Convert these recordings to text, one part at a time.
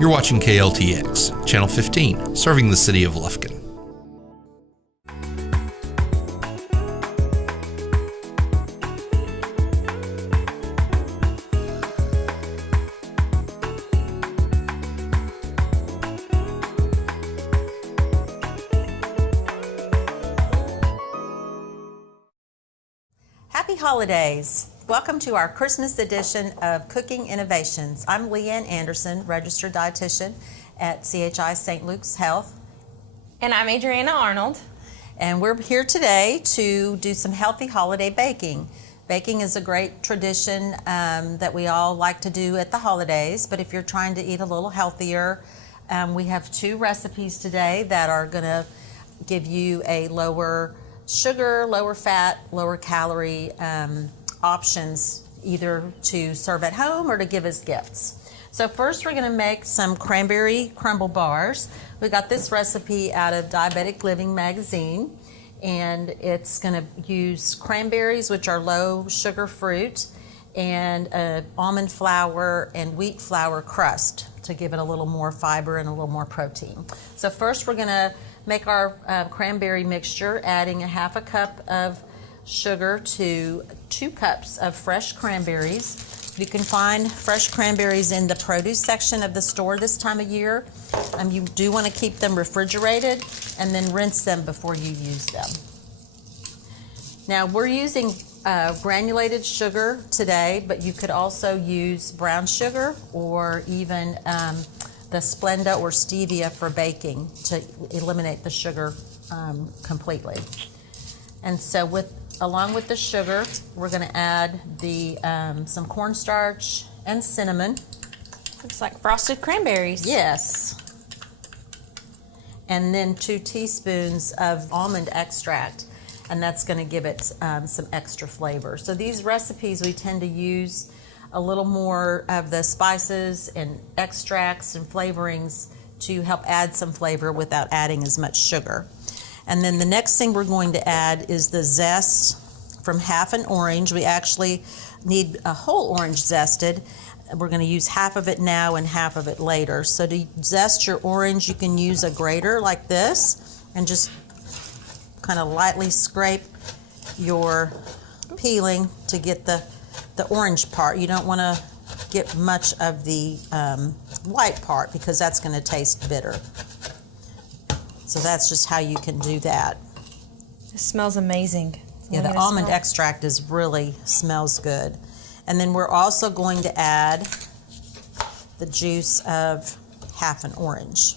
You're watching KLTX, Channel 15, serving the city of Lufkin. Happy holidays. Welcome to our Christmas edition of Cooking Innovations. I'm Leanne Anderson, registered dietitian at CHI St. Luke's Health. And I'm Adriana Arnold. And we're here today to do some healthy holiday baking. Baking is a great tradition that we all like to do at the holidays, but if you're trying to eat a little healthier, we have two recipes today that are going to give you a lower sugar, lower fat, lower calorie options, either to serve at home or to give as gifts. So first we're going to make some cranberry crumble bars. We got this recipe out of Diabetic Living magazine, and it's going to use cranberries, which are low sugar fruit, and almond flour and wheat flour crust to give it a little more fiber and a little more protein. So first we're going to make our cranberry mixture, adding a half a cup of sugar to 2 cups of fresh cranberries. You can find fresh cranberries in the produce section of the store this time of year. You do want to keep them refrigerated and then rinse them before you use them. Now we're using granulated sugar today, but you could also use brown sugar or even the Splenda or stevia for baking to eliminate the sugar completely. And so along with the sugar, we're going to add the some cornstarch and cinnamon. Looks like frosted cranberries. Yes. And then 2 teaspoons of almond extract, and that's going to give it some extra flavor. So these recipes, we tend to use a little more of the spices and extracts and flavorings to help add some flavor without adding as much sugar. And then the next thing we're going to add is the zest from half an orange. We actually need a whole orange zested. We're going to use half of it now and half of it later. So to zest your orange, you can use a grater like this and just kind of lightly scrape your peeling to get the orange part. You don't want to get much of the white part because that's going to taste bitter. So that's just how you can do that. It smells amazing. Yeah, the almond extract smells good. And then we're also going to add the juice of half an orange.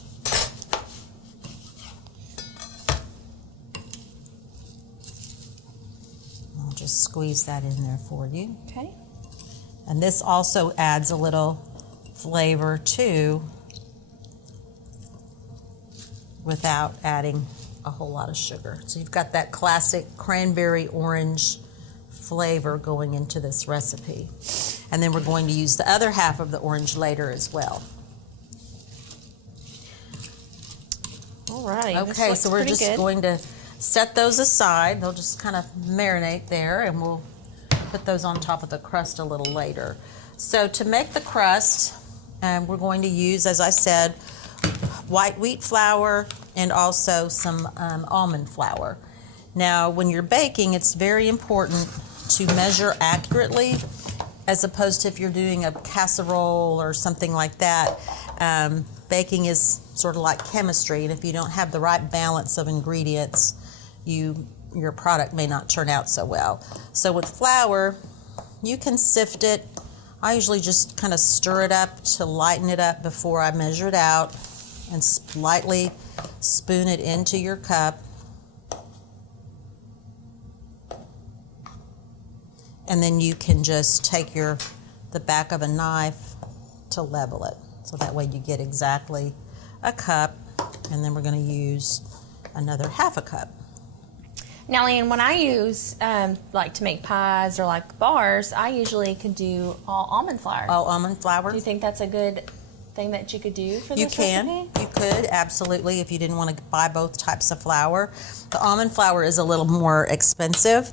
I'll just squeeze that in there for you. Okay. And this also adds a little flavor too, without adding a whole lot of sugar. So you've got that classic cranberry orange flavor going into this recipe. And then we're going to use the other half of the orange later as well. All right. Okay, so we're just going to set those aside. They'll just kind of marinate there, and we'll put those on top of the crust a little later. So to make the crust, we're going to use, as I said, white wheat flour and also some almond flour. Now, when you're baking, it's very important to measure accurately, as opposed to if you're doing a casserole or something like that. Baking is sort of like chemistry, and if you don't have the right balance of ingredients, your product may not turn out so well. So with flour, you can sift it. I usually just kind of stir it up to lighten it up before I measure it out, and lightly spoon it into your cup. And then you can just take the back of a knife to level it. So that way you get exactly a cup, and then we're going to use another half a cup. Now, Leanne, when I use, like to make pies or like bars, I usually could do all almond flour. All almond flour? Do you think that's a good thing that you could do for this recipe? You could, absolutely, if you didn't want to buy both types of flour. The almond flour is a little more expensive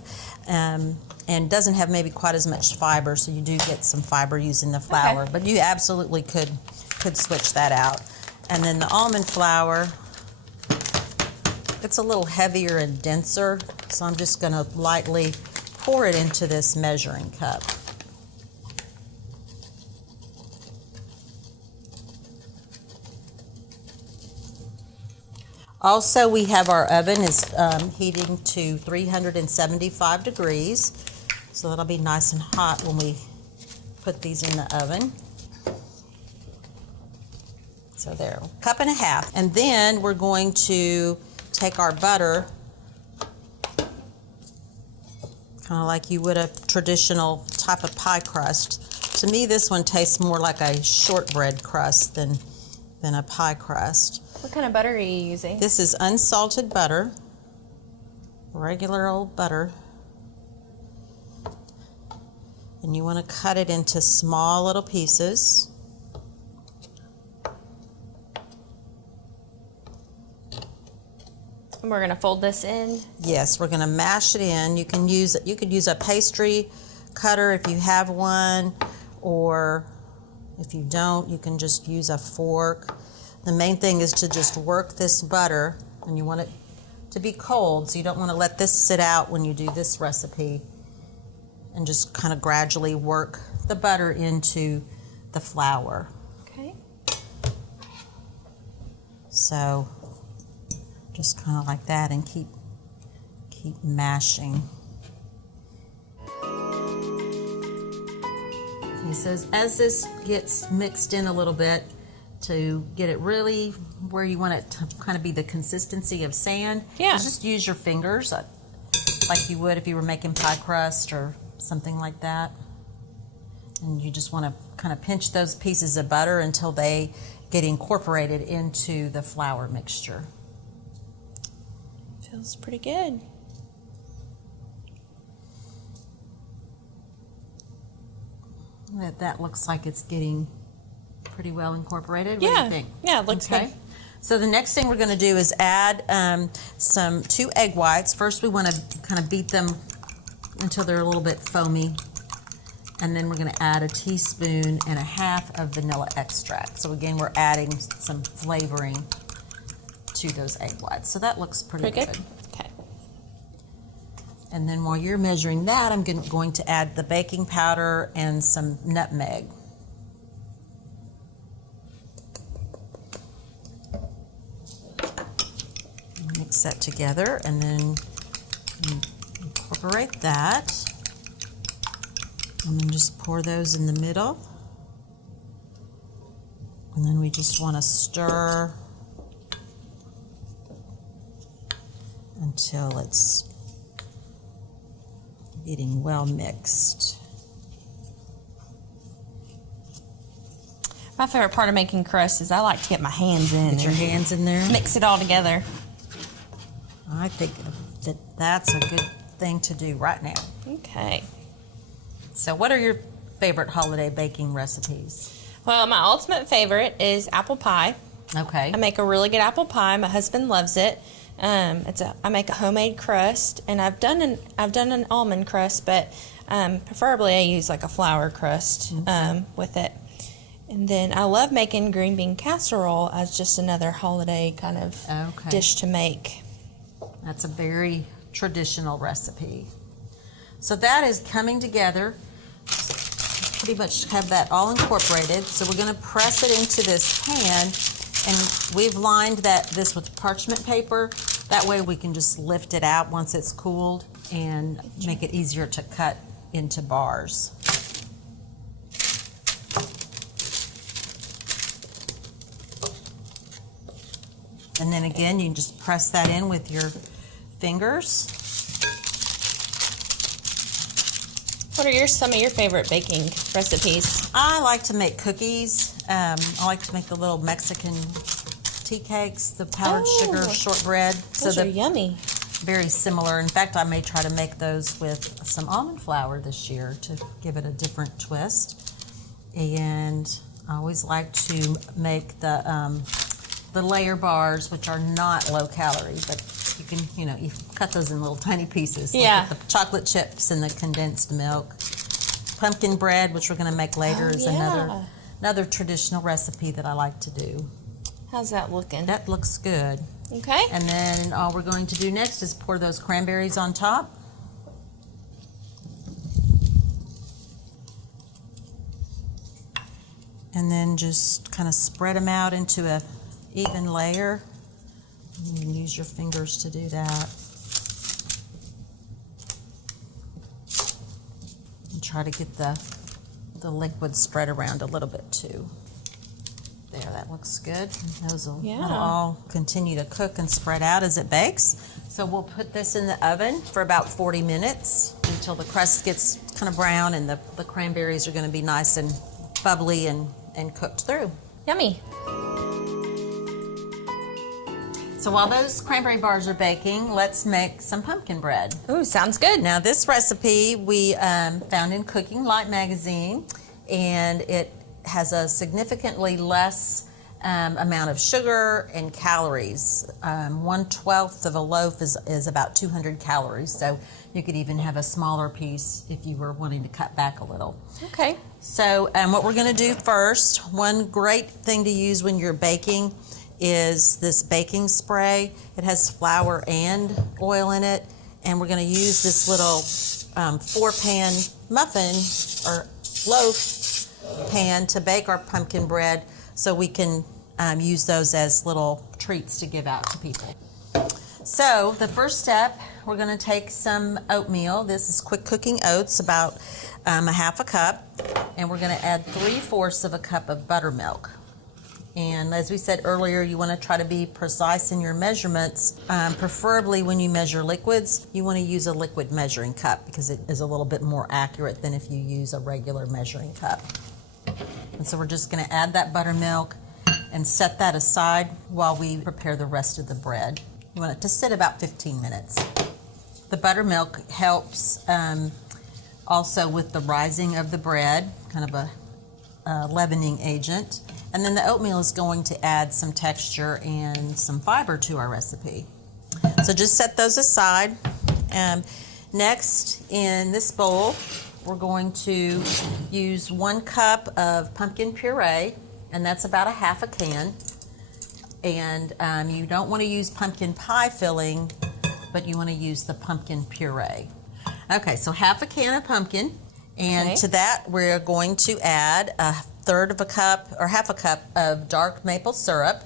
and doesn't have maybe quite as much fiber, so you do get some fiber using the flour. Okay. But you absolutely could could switch that out. And then the almond flour, it's a little heavier and denser, so I'm just going to lightly pour it into this measuring cup. Also, we have our oven is heating to 375 degrees, so that'll be nice and hot when we put these in the oven. So there, 1.5 cups. And then we're going to take our butter, kind of like you would a traditional type of pie crust. To me, this one tastes more like a shortbread crust than a pie crust. What kind of butter are you using? This is unsalted butter, regular old butter. And you want to cut it into small little pieces. And we're going to fold this in? Yes, we're going to mash it in. You could use a pastry cutter if you have one, or if you don't, you can just use a fork. The main thing is to just work this butter, and you want it to be cold, so you don't want to let this sit out when you do this recipe, and just kind of gradually work the butter into the flour. Okay. So just kind of like that, and keep mashing. He says as this gets mixed in a little bit, to get it really where you want it to kind of be the consistency of sand, just use your fingers like you would if you were making pie crust or something like that. And you just want to kind of pinch those pieces of butter until they get incorporated into the flour mixture. Feels pretty good. That looks like it's getting pretty well incorporated. What do you think? Yeah, it looks good. So the next thing we're going to do is add 2 egg whites. First, we want to kind of beat them until they're a little bit foamy, and then we're going to add 1.5 teaspoons of vanilla extract. So again, we're adding some flavoring to those egg whites. So that looks pretty good. Okay. And then while you're measuring that, I'm going to add the baking powder and some nutmeg. Mix that together, and then incorporate that, and then just pour those in the middle, and then we just want to stir until it's getting well mixed. My favorite part of making crust is I like to get my hands in. Get your hands in there. Mix it all together. I think that's a good thing to do right now. Okay. So what are your favorite holiday baking recipes? Well, my ultimate favorite is apple pie. Okay. I make a really good apple pie. My husband loves it. I make a homemade crust, and I've done an almond crust, but preferably I use like a flour crust with it. And then I love making green bean casserole as just another holiday kind of dish to make. That's a very traditional recipe. So that is coming together. Pretty much have that all incorporated. So we're going to press it into this pan, and we've lined this with parchment paper. That way we can just lift it out once it's cooled and make it easier to cut into bars. And then again, you can just press that in with your fingers. What are some of your favorite baking recipes? I like to make cookies. I like to make the little Mexican tea cakes, the powdered sugar shortbread. Those are yummy. Very similar. In fact, I may try to make those with some almond flour this year to give it a different twist. And I always like to make the layer bars, which are not low calorie, but you can, you cut those in little tiny pieces. Yeah. Like the chocolate chips and the condensed milk. Pumpkin bread, which we're going to make later, is another another traditional recipe that I like to do. How's that looking? That looks good. Okay. And then all we're going to do next is pour those cranberries on top. And then just kind of spread them out into a even layer. You can use your fingers to do that. And try to get the liquid spread around a little bit too. There, that looks good. Those will that'll all continue to cook and spread out as it bakes. So we'll put this in the oven for about 40 minutes until the crust gets kind of brown and the cranberries are going to be nice and bubbly and cooked through. Yummy. So while those cranberry bars are baking, let's make some pumpkin bread. Ooh, sounds good. Now this recipe we found in Cooking Light magazine, and it has a significantly less amount of sugar and calories. 1/12 of a loaf is about 200 calories, so you could even have a smaller piece if you were wanting to cut back a little. Okay. So what we're going to do first, one great thing to use when you're baking is this baking spray. It has flour and oil in it, and we're going to use this little 4-pan muffin or loaf pan to bake our pumpkin bread, so we can use those as little treats to give out to people. So the first step, we're going to take some oatmeal. This is quick cooking oats, about a half a cup, and we're going to add 3/4 of a cup of buttermilk. And as we said earlier, you want to try to be precise in your measurements. Preferably when you measure liquids, you want to use a liquid measuring cup because it is a little bit more accurate than if you use a regular measuring cup. And so we're just going to add that buttermilk and set that aside while we prepare the rest of the bread. You want it to sit about 15 minutes. The buttermilk helps also with the rising of the bread, kind of a leavening agent. And then the oatmeal is going to add some texture and some fiber to our recipe. So just set those aside. Next, in this bowl, we're going to use 1 cup of pumpkin puree, and that's about a half a can. And you don't want to use pumpkin pie filling, but you want to use the pumpkin puree. Okay, so half a can of pumpkin, and to that we're going to add 1/3 of a cup or half a cup of dark maple syrup.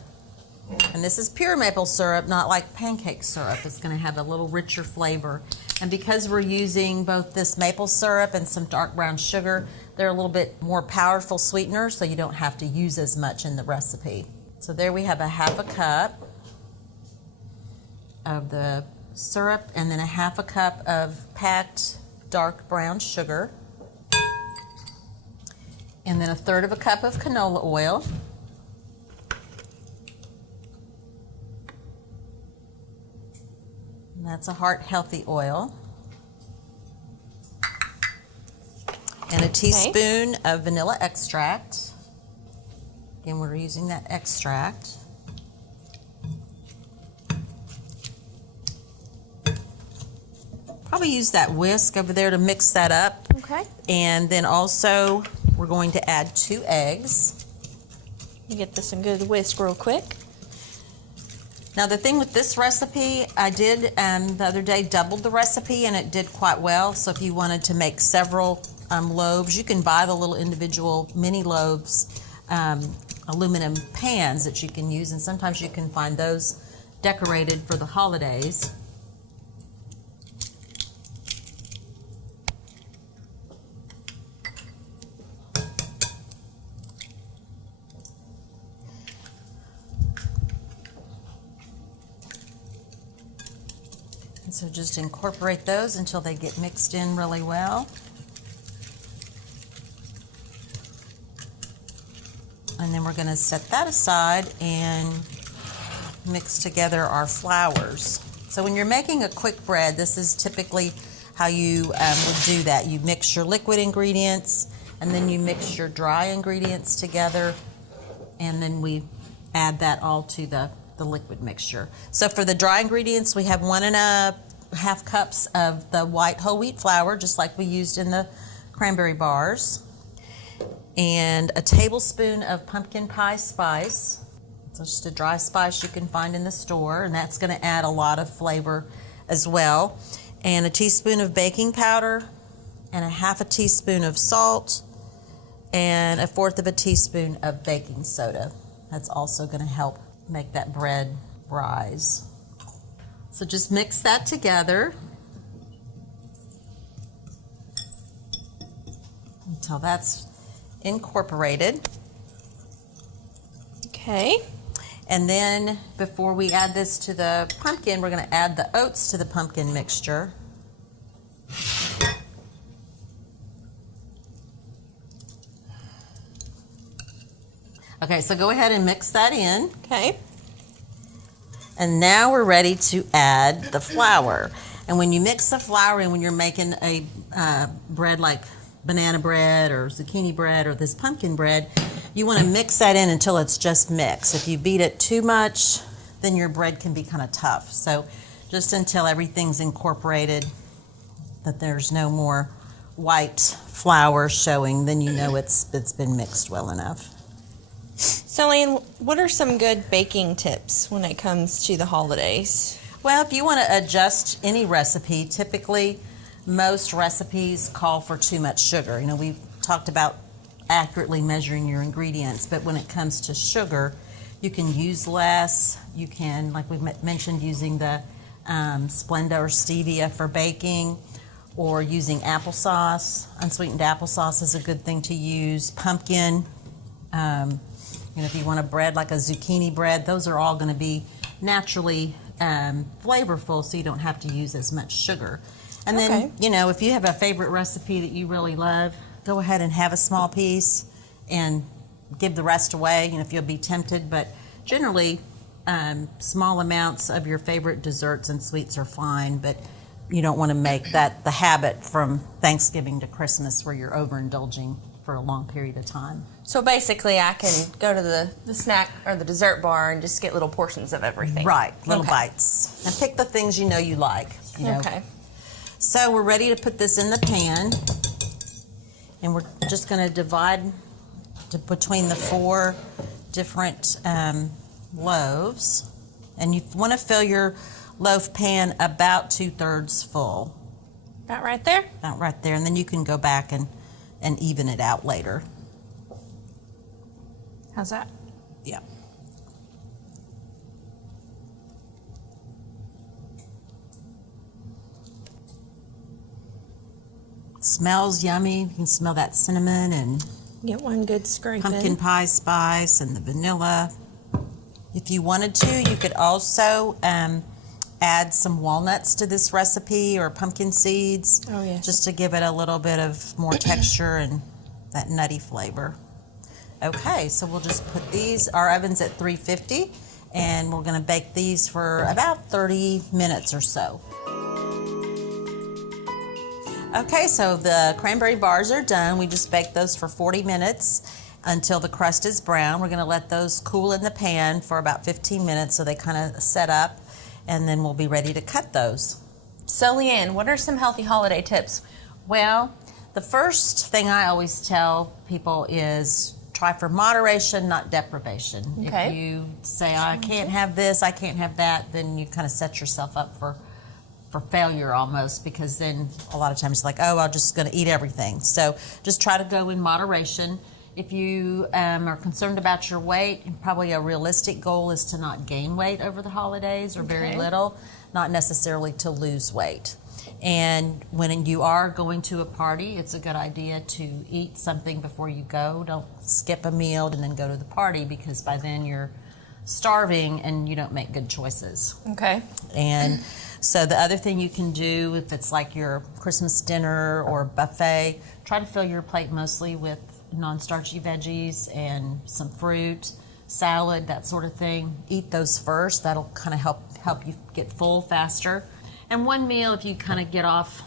And this is pure maple syrup, not like pancake syrup. It's going to have a little richer flavor. And because we're using both this maple syrup and some dark brown sugar, they're a little bit more powerful sweeteners, so you don't have to use as much in the recipe. So there we have a half a cup of the syrup, and then a half a cup of packed dark brown sugar, and then 1/3 of a cup of canola oil, and that's a heart healthy oil, and a teaspoon of vanilla extract. Again, we're using that extract. Probably use that whisk over there to mix that up. Okay. And then also we're going to add 2 eggs. You get this in good whisk real quick. Now the thing with this recipe, I did the other day doubled the recipe, and it did quite well. So if you wanted to make several loaves, you can buy the little individual mini loaves, aluminum pans that you can use, and sometimes you can find those decorated for the holidays. And so just incorporate those until they get mixed in really well. And then we're going to set that aside and mix together our flours. So when you're making a quick bread, this is typically how you would do that. You mix your liquid ingredients, and then you mix your dry ingredients together, and then we add that all to the liquid mixture. So for the dry ingredients, we have 1 1/2 cups of the white whole wheat flour, just like we used in the cranberry bars. and a tablespoon of pumpkin pie spice. So just a dry spice you can find in the store, and that's going to add a lot of flavor as well. And a teaspoon of baking powder, and a half a teaspoon of salt, and a fourth of a teaspoon of baking soda. That's also going to help make that bread rise. So just mix that together until that's incorporated. Okay. And then before we add this to the pumpkin, we're going to add the oats to the pumpkin mixture. Okay, so go ahead and mix that in. Okay. And now we're ready to add the flour. And when you mix the flour in, when you're making a bread like banana bread or zucchini bread or this pumpkin bread, you want to mix that in until it's just mixed. If you beat it too much, then your bread can be kind of tough. So just until everything's incorporated, that there's no more white flour showing, then you know it's been mixed well enough. So, Ann, what are some good baking tips when it comes to the holidays? Well, if you want to adjust any recipe, typically most recipes call for too much sugar. You know, we've talked about accurately measuring your ingredients, but when it comes to sugar, you can use less. You can, like we mentioned, using the Splenda or stevia for baking, or using applesauce. Unsweetened applesauce is a good thing to use. Pumpkin. You know, if you want a bread like a zucchini bread, those are all going to be naturally flavorful, so you don't have to use as much sugar. And then, you know, if you have a favorite recipe that you really love, go ahead and have a small piece and give the rest away, you know, if you'll be tempted. But generally, small amounts of your favorite desserts and sweets are fine, but you don't want to make that the habit from Thanksgiving to Christmas where you're overindulging for a long period of time. So basically, I can go to the snack or the dessert bar and just get little portions of everything. Right, little bites. And pick the things you know you like. You know. Okay. So we're ready to put this in the pan. And we're just going to divide between the 4 different loaves. And you want to fill your loaf pan about 2/3 full. About right there? About right there. And then you can go back and even it out later. How's that? Yeah. Smells yummy. You can smell that cinnamon and Get one good scrape pumpkin pie spice and the vanilla. If you wanted to, you could also add some walnuts to this recipe or pumpkin seeds. Oh, yes. Just to give it a little bit of more texture and that nutty flavor. Okay, so we'll just put these, our oven's at 350, and we're gonna bake these for about 30 minutes or so. Okay, so the cranberry bars are done. We just baked those for 40 minutes until the crust is brown. We're gonna let those cool in the pan for about 15 minutes so they kind of set up, and then we'll be ready to cut those. So, Leanne, what are some healthy holiday tips? Well, the first thing I always tell people is try for moderation, not deprivation. Okay. If you say, I can't have this, I can't have that, then you kind of set yourself up for failure almost, because then a lot of times it's like, oh, I'm just going to eat everything. So just try to go in moderation. If you are concerned about your weight, probably a realistic goal is to not gain weight over the holidays or very little, not necessarily to lose weight. And when you are going to a party, it's a good idea to eat something before you go. Don't skip a meal and then go to the party, because by then you're starving and you don't make good choices. Okay. And so the other thing you can do, if it's like your Christmas dinner or buffet, try to fill your plate mostly with non-starchy veggies and some fruit, salad, that sort of thing. Eat those first. That'll kind of help you get full faster. And one meal, if you kind of get off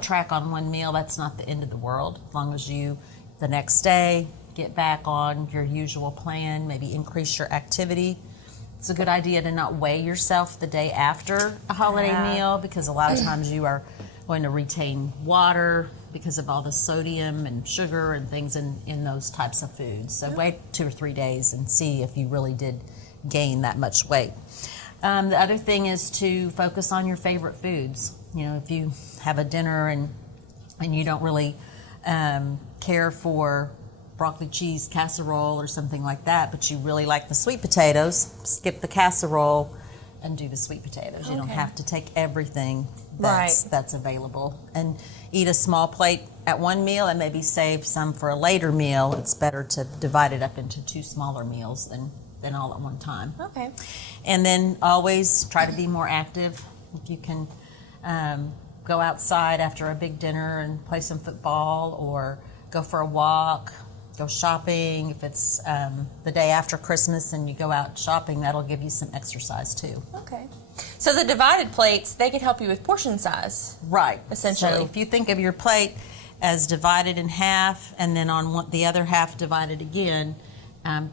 track on one meal, that's not the end of the world. As long as you, the next day, get back on your usual plan, maybe increase your activity. It's a good idea to not weigh yourself the day after a holiday meal, because a lot of times going to retain water because of all the sodium and sugar and things in those types of foods. So wait 2 or 3 days and see if you really did gain that much weight. The other thing is to focus on your favorite foods. You know, if you have a dinner and you don't really care for broccoli cheese casserole or something like that, but you really like the sweet potatoes, skip the casserole and do the sweet potatoes. You don't have to take everything that's available, and eat a small plate at one meal and maybe save some for a later meal. It's better to divide it up into 2 smaller meals than all at one time. Okay. And then always try to be more active. If you can go outside after a big dinner and play some football, or go for a walk, go shopping. If it's the day after Christmas and you go out shopping, that'll give you some exercise too. Okay. So the divided plates, they can help you with portion size. Right. Essentially. So if you think of your plate as divided in half, and then on the other half divided again,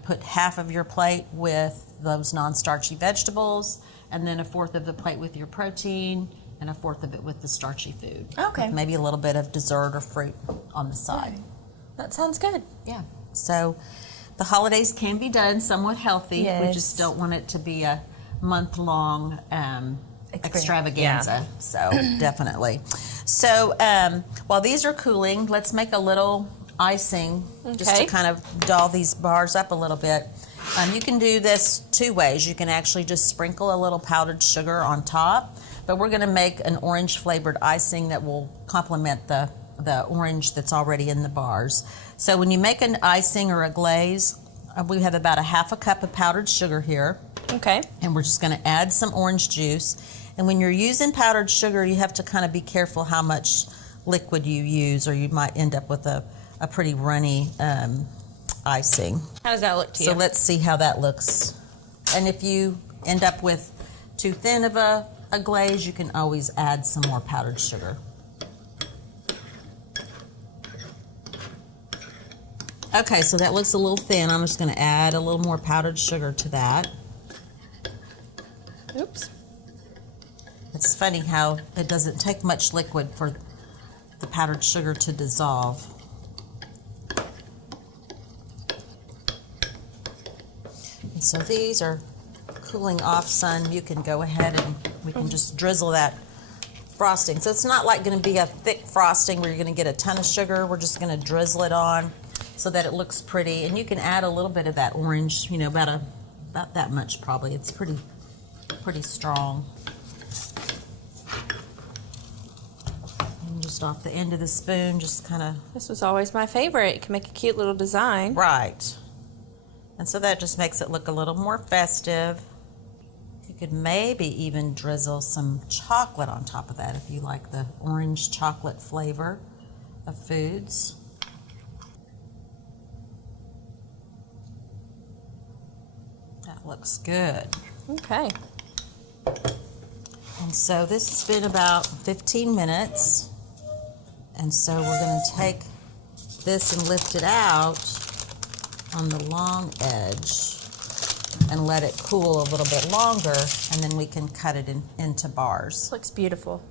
put half of your plate with those non-starchy vegetables, and then 1/4 of the plate with your protein, and 1/4 of it with the starchy food. Okay. With maybe a little bit of dessert or fruit on the side. Okay. That sounds good. Yeah. So the holidays can be done somewhat healthy. Yes. We just don't want it to be a month-long extravaganza. Yeah. So definitely. So while these are cooling, let's make a little icing just to kind of doll these bars up a little bit. You can do this 2 ways. You can actually just sprinkle a little powdered sugar on top, but we're going to make an orange flavored icing that will complement the orange that's already in the bars. So when you make an icing or a glaze, we have about 1/2 cup of powdered sugar here. Okay. And we're just going to add some orange juice. And when you're using powdered sugar, you have to kind of be careful how much liquid you use, or you might end up with a pretty runny icing. How does that look to you? So let's see how that looks. And if you end up with too thin of a glaze, you can always add some more powdered sugar. Okay, so that looks a little thin. I'm just going to add a little more powdered sugar to that. Oops. It's funny how it doesn't take much liquid for the powdered sugar to dissolve. And so these are cooling off, son. You can go ahead and we can just drizzle that frosting. So it's not like going to be a thick frosting where you're going to get a ton of sugar. We're just going to drizzle it on so that it looks pretty. And you can add a little bit of that orange, you know, about that much probably. It's pretty strong. And just off the end of the spoon, just kind of. This was always my favorite. It can make a cute little design. Right. And so that just makes it look a little more festive. You could maybe even drizzle some chocolate on top of that if you like the orange chocolate flavor of foods. That looks good. Okay. And so this has been about 15 minutes. And so we're going to take this and lift it out on the long edge and let it cool a little bit longer, and then we can cut it into bars. Looks beautiful.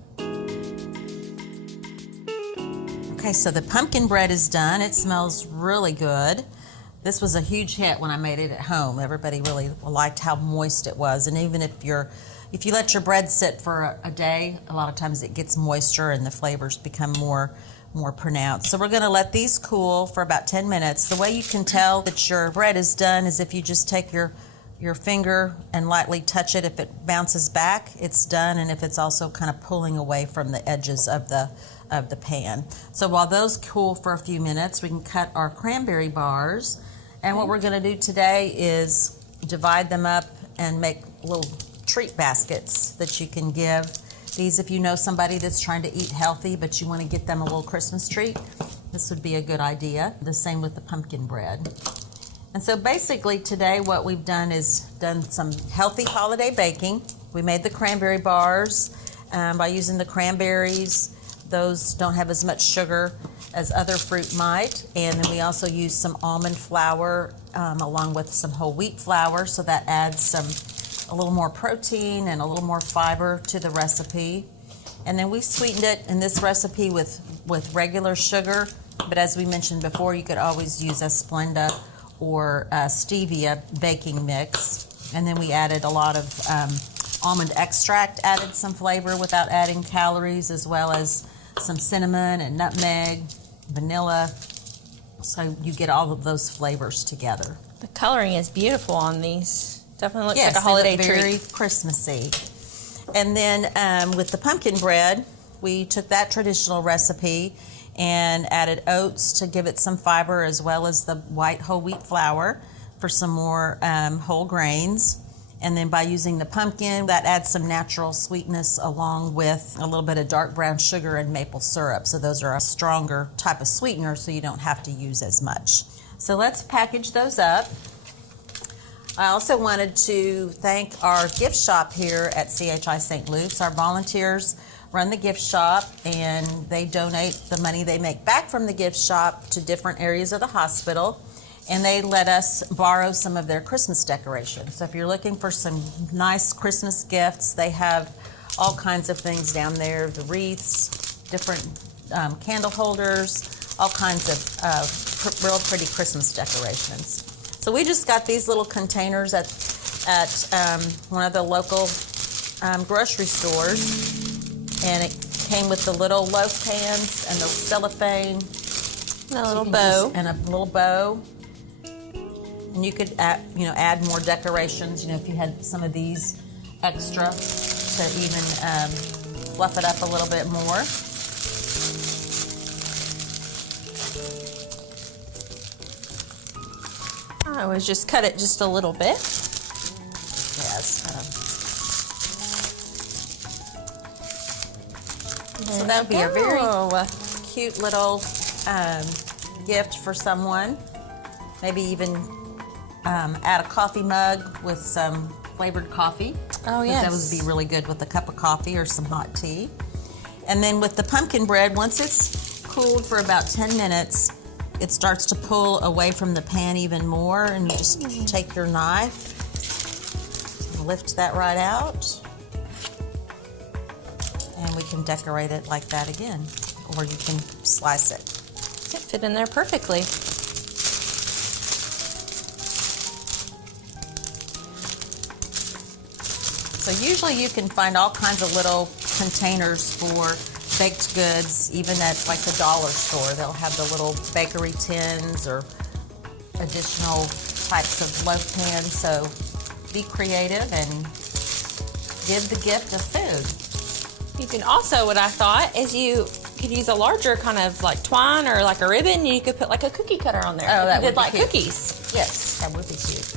Okay, so the pumpkin bread is done. It smells really good. This was a huge hit when I made it at home. Everybody really liked how moist it was. And even if you let your bread sit for a day, a lot of times it gets moisture and the flavors become more pronounced. So we're going to let these cool for about 10 minutes. The way you can tell that your bread is done is if you just take your finger and lightly touch it. If it bounces back, it's done, and if it's also kind of pulling away from the edges of the pan. So while those cool for a few minutes, we can cut our cranberry bars. And what we're going to do today is divide them up and make little treat baskets that you can give. These, if you know somebody that's trying to eat healthy but you want to get them a little Christmas treat, this would be a good idea. The same with the pumpkin bread. And so basically today what we've done is done some healthy holiday baking. We made the cranberry bars by using the cranberries. Those don't have as much sugar as other fruit might. And then we also used some almond flour along with some whole wheat flour, so that adds a little more protein and a little more fiber to the recipe. And then we sweetened it in this recipe with regular sugar, but as we mentioned before, you could always use a Splenda or a stevia baking mix. And then we added a lot of almond extract, added some flavor without adding calories, as well as some cinnamon and nutmeg, vanilla. So you get all of those flavors together. The coloring is beautiful on these. Definitely looks Yes, like a holiday they look very treat. Christmassy. And then with the pumpkin bread, we took that traditional recipe and added oats to give it some fiber, as well as the white whole wheat flour for some more whole grains. And then by using the pumpkin, that adds some natural sweetness along with a little bit of dark brown sugar and maple syrup. So those are a stronger type of sweetener, so you don't have to use as much. So let's package those up. I also wanted to thank our gift shop here at CHI St. Luke's. Our volunteers run the gift shop, and they donate the money they make back from the gift shop to different areas of the hospital. And they let us borrow some of their Christmas decorations. So if you're looking for some nice Christmas gifts, they have all kinds of things down there, the wreaths, different candle holders, all kinds of real pretty Christmas decorations. So we just got these little containers at one of the local grocery stores, and it came with the little loaf pans and the cellophane. And a little bow. And a little bow. And you could add more decorations, if you had some of these extra to even fluff it up a little bit more. I always just cut it just a little bit. Yes. So that would be a very cute little gift for someone. Maybe even add a coffee mug with some flavored coffee. Oh, yes. That would be really good with a cup of coffee or some hot tea. And then with the pumpkin bread, once it's cooled for about 10 minutes, it starts to pull away from the pan even more, and you just take your knife and lift that right out. And we can decorate it like that again, or you can slice it. It fit in there perfectly. So usually you can find all kinds of little containers for baked goods, even at like the dollar store. They'll have the little bakery tins or additional types of loaf pans. So be creative and give the gift of food. You can also, what I thought is you could use a larger kind of like twine or like a ribbon, and you could put like a cookie cutter on there. Oh, that you would did be like cute. cookies. Yes, that would be cute.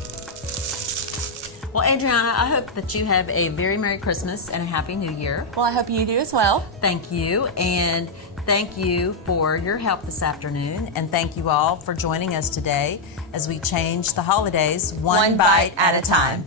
Well, Adriana, I hope that you have a very Merry Christmas and a Happy New Year. Well, I hope you do as well. Thank you, and thank you for your help this afternoon, and thank you all for joining us today as we change the holidays one bite at a time.